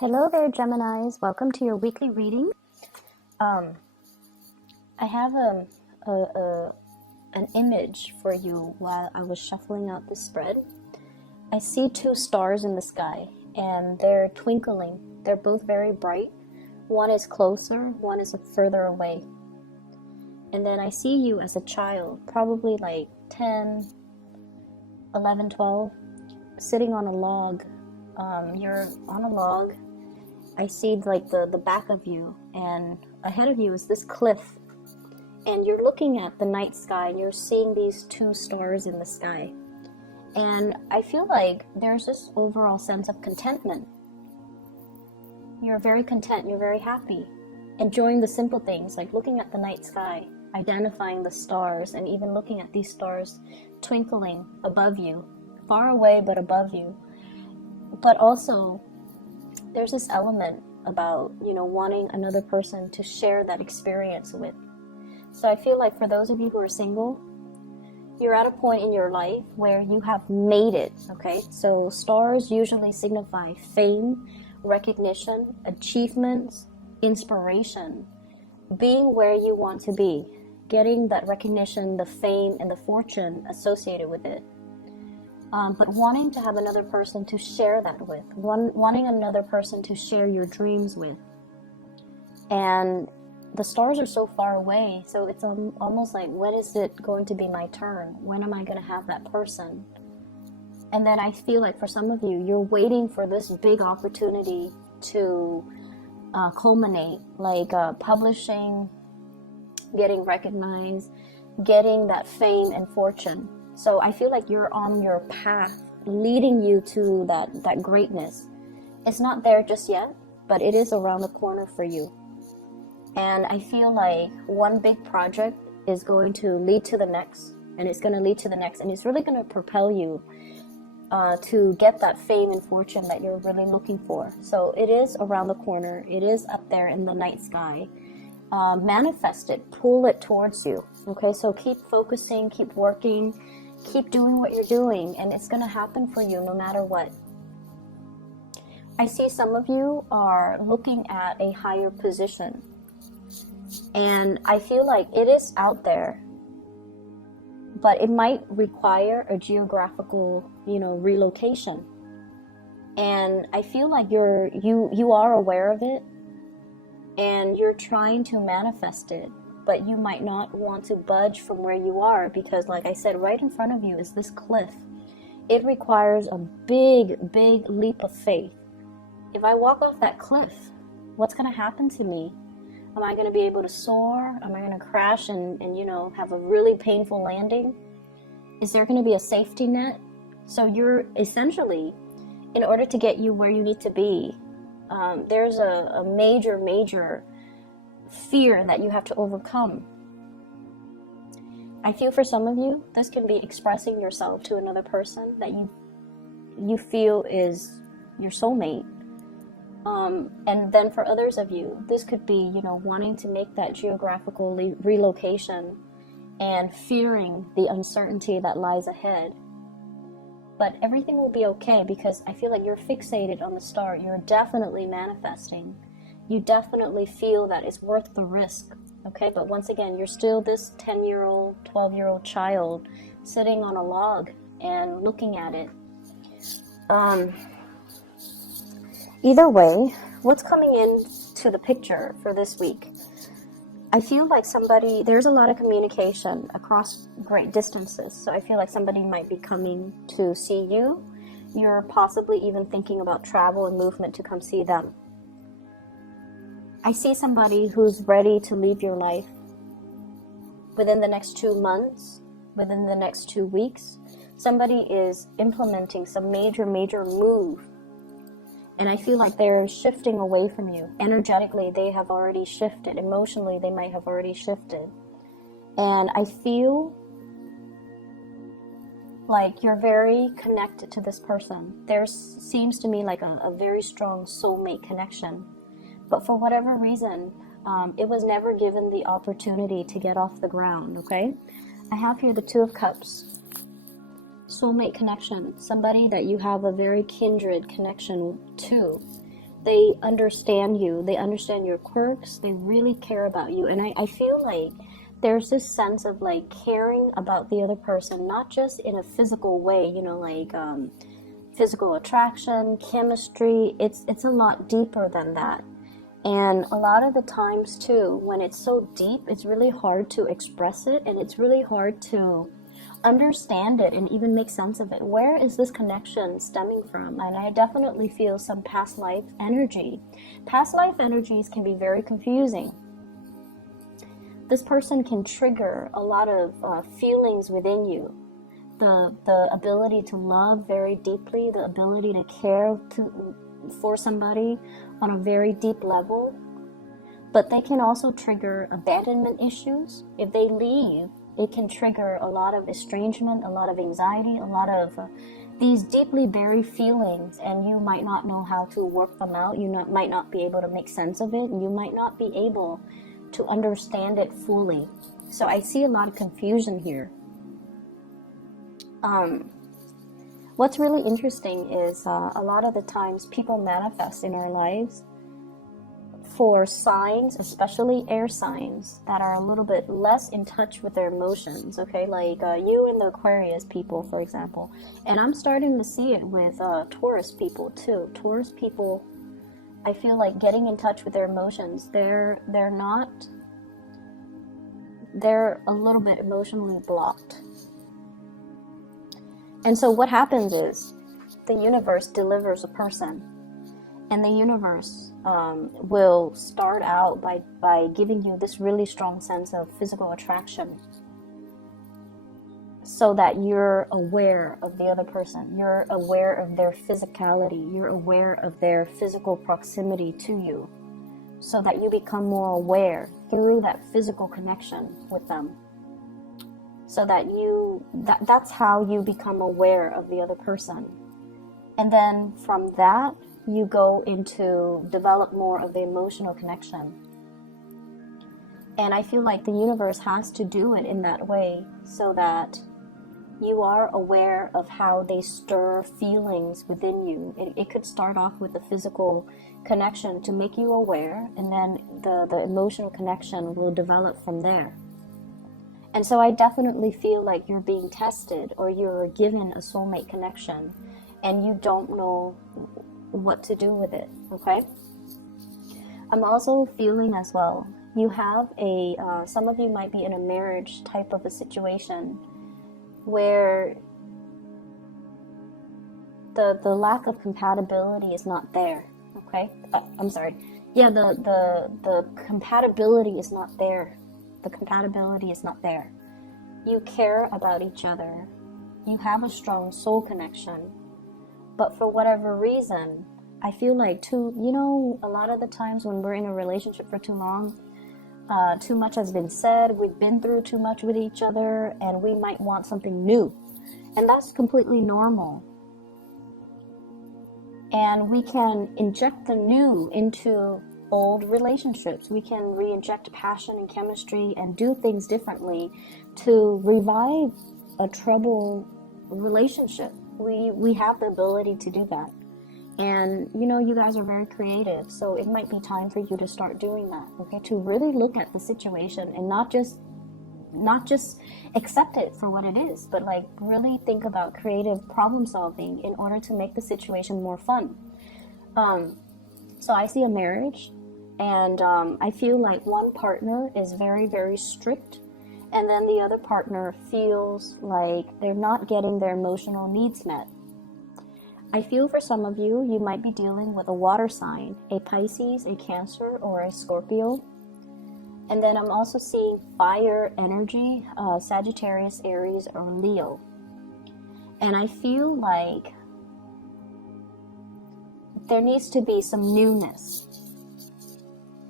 Hello there, Geminis. Welcome to your weekly reading. I have an image for you while I was shuffling out the spread. I see two stars in the sky, and they're twinkling. They're both very bright. One is closer, one is further away. And then I see you as a child, probably like 10, 11, 12, sitting on a log. You're on a log. I see like the back of you, and ahead of you is this cliff, and you're looking at the night sky and you're seeing these two stars in the sky, and I feel like there's this overall sense of contentment. You're very content, you're very happy, enjoying the simple things like looking at the night sky, identifying the stars, and even looking at these stars twinkling above you, far away but above you. But also there's this element about, wanting another person to share that experience with. So I feel like for those of you who are single, you're at a point in your life where you have made it, okay? So stars usually signify fame, recognition, achievements, inspiration, being where you want to be, getting that recognition, the fame, and the fortune associated with it. But wanting to have another person to share that with, wanting another person to share your dreams with. And the stars are so far away, so it's almost like, when is it going to be my turn? When am I going to have that person? And then I feel like for some of you, you're waiting for this big opportunity to culminate, like publishing, getting recognized, getting that fame and fortune. So I feel like you're on your path leading you to that greatness. It's not there just yet, but it is around the corner for you. And I feel like one big project is going to lead to the next, and it's going to lead to the next, and it's really going to propel you to get that fame and fortune that you're really looking for. So it is around the corner. It is up there in the night sky. Manifest it, pull it towards you. Okay, so keep focusing, keep working, keep doing what you're doing, and it's going to happen for you no matter what. I see some of you are looking at a higher position, and I feel like it is out there, but it might require a geographical, relocation. And I feel like you are aware of it, and you're trying to manifest it, but you might not want to budge from where you are, because like I said, right in front of you is this cliff. It requires a big leap of faith. If I walk off that cliff, what's going to happen to me? Am I going to be able to soar? Am I going to crash and have a really painful landing? Is there going to be a safety net? So you're essentially, in order to get you where you need to be, there's a major fear that you have to overcome. I feel for some of you, this can be expressing yourself to another person that you feel is your soulmate. And then for others of you, this could be, wanting to make that geographical relocation and fearing the uncertainty that lies ahead. But everything will be okay, because I feel like you're fixated on the star. You're definitely manifesting. You definitely feel that it's worth the risk, okay? But once again, you're still this 10-year-old, 12-year-old child sitting on a log and looking at it. Either way, what's coming into the picture for this week? I feel like there's a lot of communication across great distances. So I feel like somebody might be coming to see you. You're possibly even thinking about travel and movement to come see them. I see somebody who's ready to leave your life within the next 2 months, within the next 2 weeks. Somebody is implementing some major move. And I feel like they're shifting away from you. Energetically, they have already shifted. Emotionally, they might have already shifted. And I feel like you're very connected to this person. There seems to me like a very strong soulmate connection. But for whatever reason, it was never given the opportunity to get off the ground, okay? I have here the Two of Cups. Soulmate connection, somebody that you have a very kindred connection to. They understand you. They understand your quirks. They really care about you. And I feel like there's this sense of like caring about the other person, not just in a physical way, you know, like physical attraction, chemistry. It's a lot deeper than that. And a lot of the times too, when it's so deep, it's really hard to express it, and it's really hard to understand it and even make sense of it. Where is this connection stemming from? And I definitely feel some past life energy. Past life energies can be very confusing. This person can trigger a lot of feelings within you. The ability to love very deeply, the ability to care for somebody on a very deep level. But they can also trigger abandonment issues. If they leave, it can trigger a lot of estrangement, a lot of anxiety, a lot of these deeply buried feelings, and you might not know how to work them out. You might not be able to make sense of it, and you might not be able to understand it fully. So I see a lot of confusion here. What's really interesting is a lot of the times people manifest in our lives for signs, especially air signs, that are a little bit less in touch with their emotions, okay? Like you and the Aquarius people, for example. And I'm starting to see it with Taurus people too. Taurus people, I feel like getting in touch with their emotions, they're a little bit emotionally blocked. And so what happens is the universe delivers a person, and the universe will start out by giving you this really strong sense of physical attraction, so that you're aware of the other person. You're aware of their physicality. You're aware of their physical proximity to you, so that you become more aware through that physical connection with them. So that that's how you become aware of the other person. And then from that, you go into develop more of the emotional connection. And I feel like the universe has to do it in that way, so that you are aware of how they stir feelings within you. It could start off with a physical connection to make you aware, and then the emotional connection will develop from there. And so I definitely feel like you're being tested, or you're given a soulmate connection, and you don't know what to do with it, okay? I'm also feeling as well, you have some of you might be in a marriage type of a situation where the lack of compatibility is not there, okay? I'm sorry. Yeah, the compatibility is not there. The compatibility is not there. You care about each other. You have a strong soul connection. But for whatever reason, I feel like a lot of the times when we're in a relationship for too long, too much has been said, we've been through too much with each other, and we might want something new. And that's completely normal. And we can inject the new into old relationships. We can re-inject passion and chemistry and do things differently to revive a troubled relationship. We have the ability to do that. And you guys are very creative, so it might be time for you to start doing that, okay? To really look at the situation and not just accept it for what it is, but like really think about creative problem solving in order to make the situation more fun. So I see a marriage, and I feel like one partner is very, very strict, and then the other partner feels like they're not getting their emotional needs met. I feel for some of you, you might be dealing with a water sign, a Pisces, a Cancer, or a Scorpio. And then I'm also seeing fire energy, Sagittarius, Aries, or Leo. And I feel like there needs to be some newness.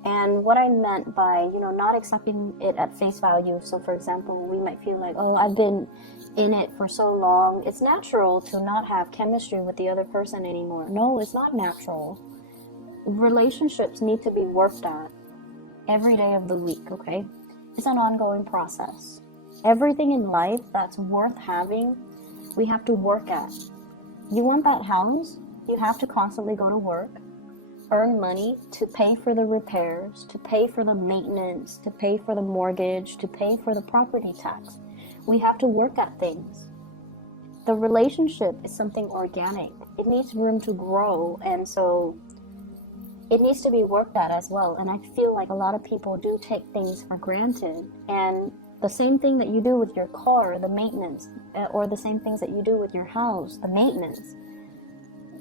And what I meant by, not accepting it at face value. So for example, we might feel like, oh, I've been in it for so long. It's natural to not have chemistry with the other person anymore. No, it's not natural. Relationships need to be worked at every day of the week, okay? It's an ongoing process. Everything in life that's worth having, we have to work at. You want that house, you have to constantly go to work. earn money to pay for the repairs, to pay for the maintenance, to pay for the mortgage, to pay for the property tax. We have to work at things. The relationship is something organic. It needs room to grow, and so it needs to be worked at as well. And I feel like a lot of people do take things for granted. And the same thing that you do with your car, the maintenance, or the same things that you do with your house, the maintenance.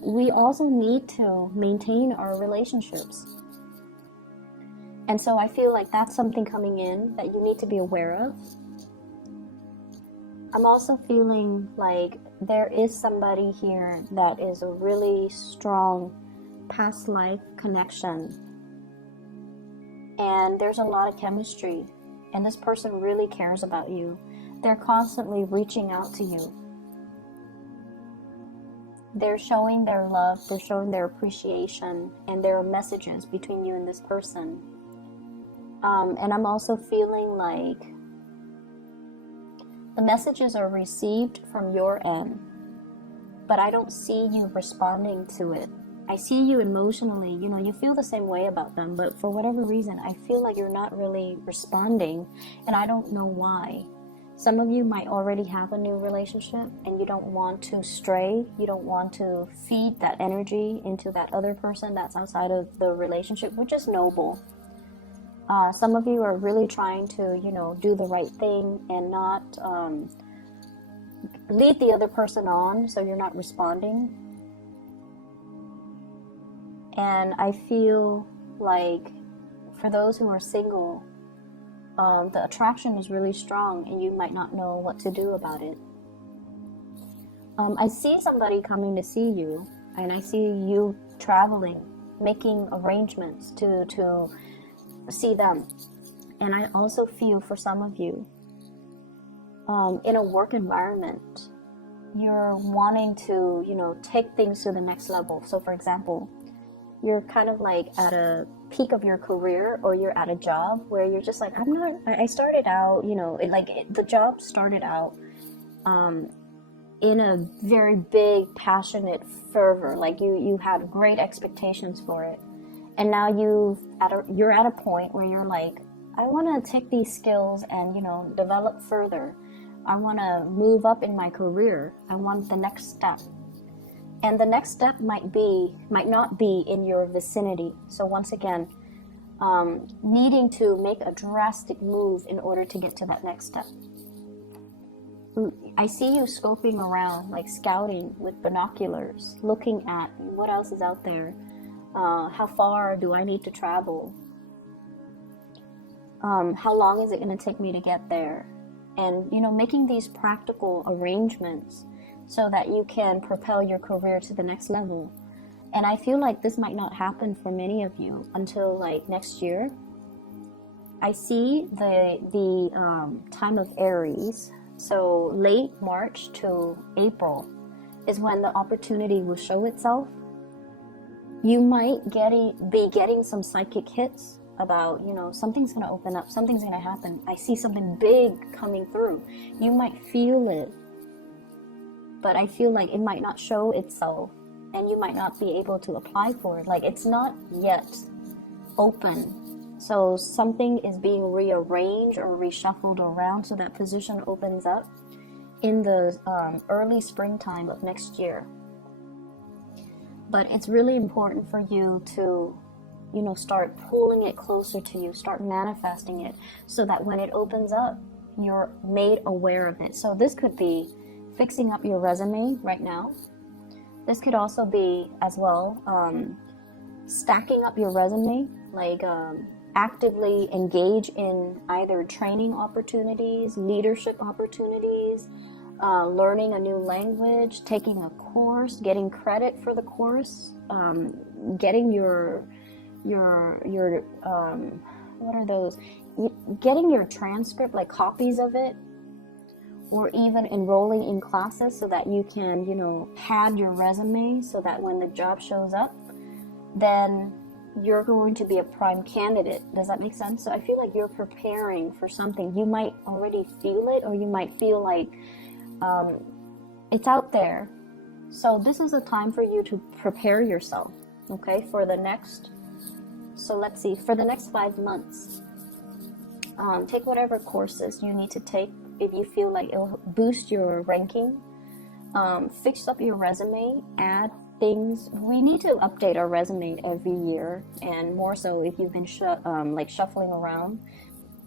We also need to maintain our relationships. And so I feel like that's something coming in that you need to be aware of. I'm also feeling like there is somebody here that is a really strong past life connection. And there's a lot of chemistry. And this person really cares about you. They're constantly reaching out to you. They're showing their love, they're showing their appreciation, and there are messages between you and this person. And I'm also feeling like the messages are received from your end, but I don't see you responding to it. I see you emotionally, you feel the same way about them, but for whatever reason, I feel like you're not really responding, and I don't know why. Some of you might already have a new relationship, and you don't want to stray. You don't want to feed that energy into that other person that's outside of the relationship, which is noble. Some of you are really trying to, do the right thing and not lead the other person on, so you're not responding. And I feel like for those who are single, the attraction is really strong and you might not know what to do about it. I see somebody coming to see you, and I see you traveling, making arrangements to see them. And I also feel for some of you, in a work environment, you're wanting to, take things to the next level. So for example, you're kind of like at a peak of your career, or you're at a job where you're just like, I started out, the job started out in a very big, passionate fervor. Like you had great expectations for it. And now you're at a point where you're like, I want to take these skills and, develop further. I want to move up in my career. I want the next step. And the next step might not be in your vicinity. So once again, needing to make a drastic move in order to get to that next step. I see you scoping around, like scouting with binoculars, looking at what else is out there. How far do I need to travel? How long is it going to take me to get there? And, making these practical arrangements so that you can propel your career to the next level. And I feel like this might not happen for many of you until like next year. I see the time of Aries, so late March to April is when the opportunity will show itself. You might be getting some psychic hits about, something's going to open up, something's going to happen. I see something big coming through. You might feel it, but I feel like it might not show itself, and you might not be able to apply for it. Like it's not yet open. So something is being rearranged or reshuffled around so that position opens up in the early springtime of next year. But it's really important for you to, start pulling it closer to you, start manifesting it, so that when it opens up, you're made aware of it. So this could be fixing up your resume right now. This could also be as well stacking up your resume, like actively engage in either training opportunities, leadership opportunities, learning a new language, taking a course, getting credit for the course, getting your what are those? Getting your transcript, like copies of it, or even enrolling in classes so that you can, pad your resume so that when the job shows up, then you're going to be a prime candidate. Does that make sense? So I feel like you're preparing for something. You might already feel it, or you might feel like it's out there. So this is a time for you to prepare yourself. okay, for the next, so let's see, for the next 5 months. Take whatever courses you need to take if you feel like it'll boost your ranking. Fix up your resume, add things. We need to update our resume every year, and more so if you've been like shuffling around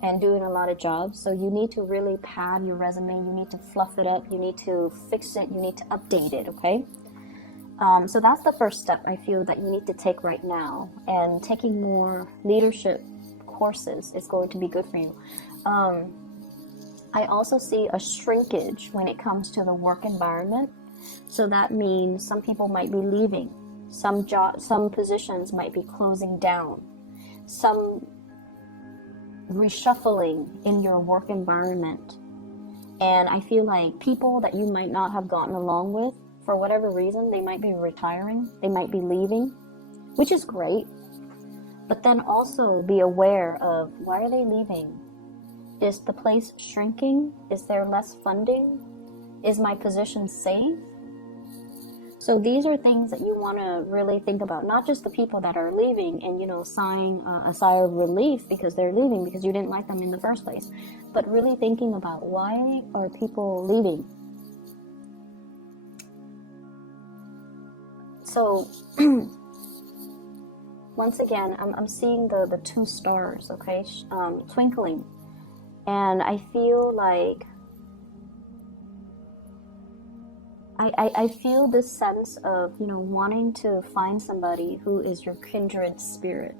and doing a lot of jobs. So you need to really pad your resume, you need to fluff it up, you need to fix it, you need to update it, okay? So that's the first step I feel that you need to take right now, and taking more leadership courses is going to be good for you. I also see a shrinkage when it comes to the work environment. So that means some people might be leaving, some positions might be closing down, some reshuffling in your work environment. And I feel like people that you might not have gotten along with, for whatever reason, they might be retiring, they might be leaving, which is great. But then also be aware of, why are they leaving? Is the place shrinking? Is there less funding? Is my position safe? So these are things that you want to really think about, not just the people that are leaving and, sighing a sigh of relief because they're leaving because you didn't like them in the first place, but really thinking about, why are people leaving? So once again, I'm seeing the 2 stars, okay, twinkling. And I feel like I feel this sense of, wanting to find somebody who is your kindred spirit.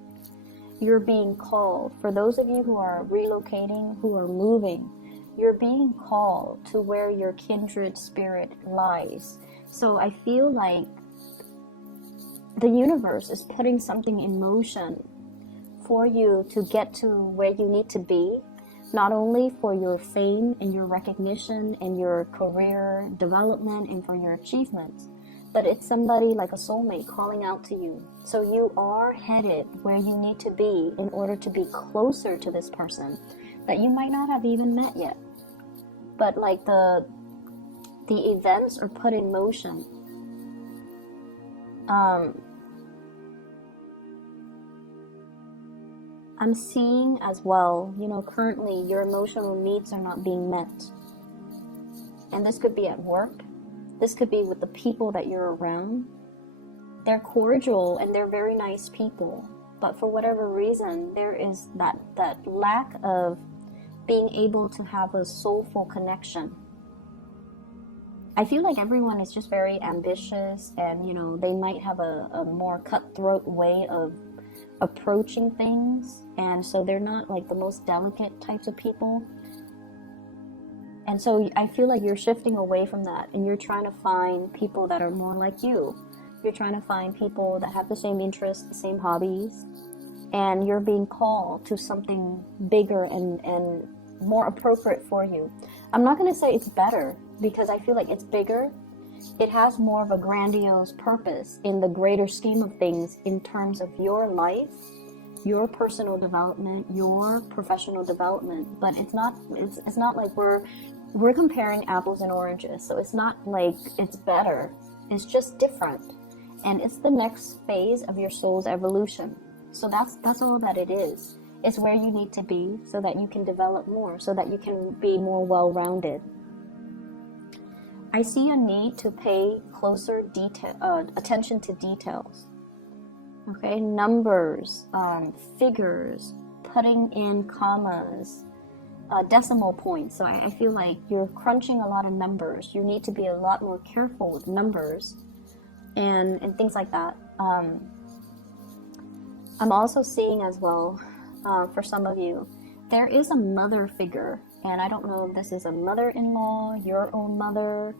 You're being called. For those of you who are relocating, who are moving, you're being called to where your kindred spirit lies. So I feel like the universe is putting something in motion for you to get to where you need to be, not only for your fame and your recognition and your career development and for your achievements, but it's somebody like a soulmate calling out to you. So you are headed where you need to be in order to be closer to this person that you might not have even met yet. But like the events are put in motion. I'm seeing as well, currently your emotional needs are not being met. And this could be at work. This could be with the people that you're around. They're cordial and they're very nice people. But for whatever reason, there is that lack of being able to have a soulful connection. I feel like everyone is just very ambitious and, they might have a more cutthroat way of approaching things, and so they're not like the most delicate types of people. And so I feel like you're shifting away from that, and you're trying to find people that are more like you. You're trying to find people that have the same interests, the same hobbies, and you're being called to something bigger and more appropriate for you. I'm not going to say it's better, because I feel like it's bigger. It has more of a grandiose purpose in the greater scheme of things in terms of your life, your personal development, your professional development. But it's not like we're comparing apples and oranges. So it's not like it's better. It's just different. And it's the next phase of your soul's evolution. So that's all that it is. It's where you need to be so that you can develop more, so that you can be more well-rounded. I see a need to pay closer attention to details. Okay, numbers, figures, putting in commas, decimal points. So I feel like you're crunching a lot of numbers. You need to be a lot more careful with numbers and things like that. I'm also seeing as well, for some of you, there is a mother figure. And I don't know if this is a mother-in-law, your own mother,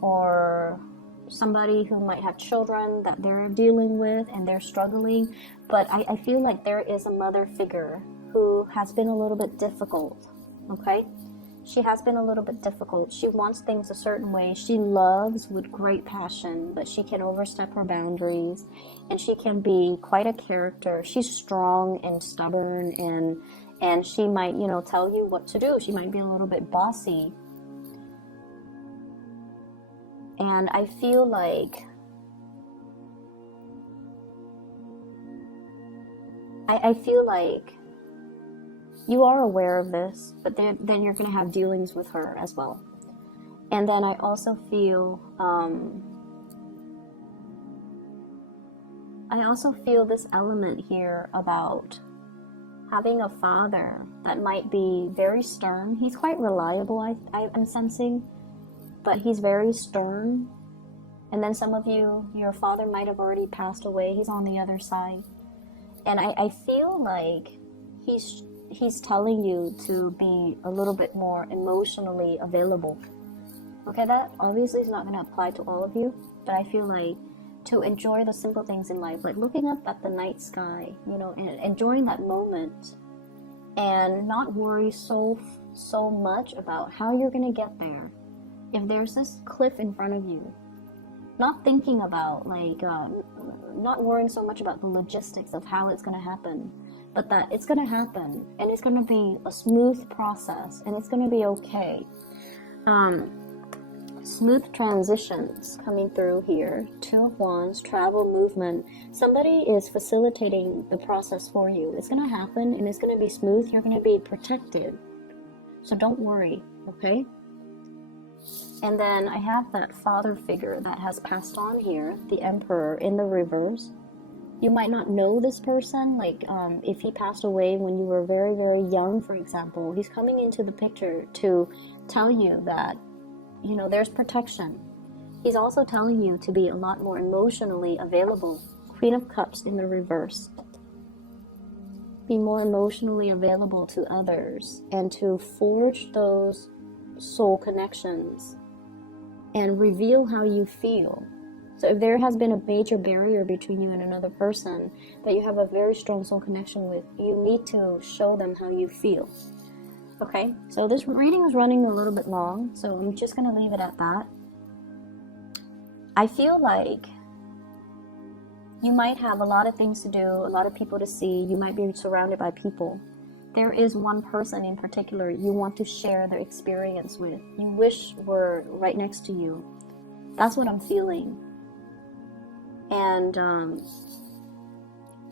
or somebody who might have children that they're dealing with and they're struggling. But I feel like there is a mother figure who has been a little bit difficult, okay? She has been a little bit difficult. She wants things a certain way. She loves with great passion, but she can overstep her boundaries. And she can be quite a character. She's strong and stubborn, and she might, tell you what to do. She might be a little bit bossy. And I feel like I feel like you are aware of this, but then you're going to have dealings with her as well. And then I also feel this element here about having a father that might be very stern. He's quite reliable, I'm sensing, but he's very stern. And then some of you, your father might have already passed away. He's on the other side. And I feel like he's telling you to be a little bit more emotionally available. Okay, that obviously is not going to apply to all of you, but I feel like to enjoy the simple things in life, like looking up at the night sky, you know, and enjoying that moment, and not worry so much about how you're going to get there. If there's this cliff in front of you, not thinking about, like, not worrying so much about the logistics of how it's going to happen, but that it's going to happen, and it's going to be a smooth process, and it's going to be okay. Smooth transitions coming through here. 2 of Wands, travel, movement. Somebody is facilitating the process for you. It's going to happen, and it's going to be smooth. You're going to be protected. So don't worry, okay? And then I have that father figure that has passed on here, the Emperor in the reverse. You might not know this person, like if he passed away when you were very, very young, for example. He's coming into the picture to tell you that, you know, there's protection. He's also telling you to be a lot more emotionally available. Queen of Cups in the reverse. Be more emotionally available to others and to forge those soul connections and reveal how you feel. So if there has been a major barrier between you and another person that you have a very strong soul connection with, you need to show them how you feel. Okay, so this reading is running a little bit long, so I'm just going to leave it at that. I feel like you might have a lot of things to do, a lot of people to see. You might be surrounded by people. There is one person in particular you want to share their experience with. You wish were right next to you. That's what I'm feeling. And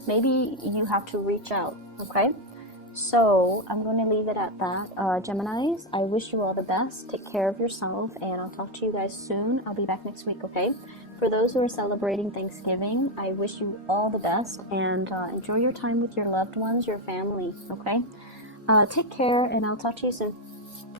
maybe you have to reach out, okay? So I'm going to leave it at that. Geminis, I wish you all the best. Take care of yourself, and I'll talk to you guys soon. I'll be back next week, okay? For those who are celebrating Thanksgiving, I wish you all the best, and enjoy your time with your loved ones, your family, okay? Take care, and I'll talk to you soon.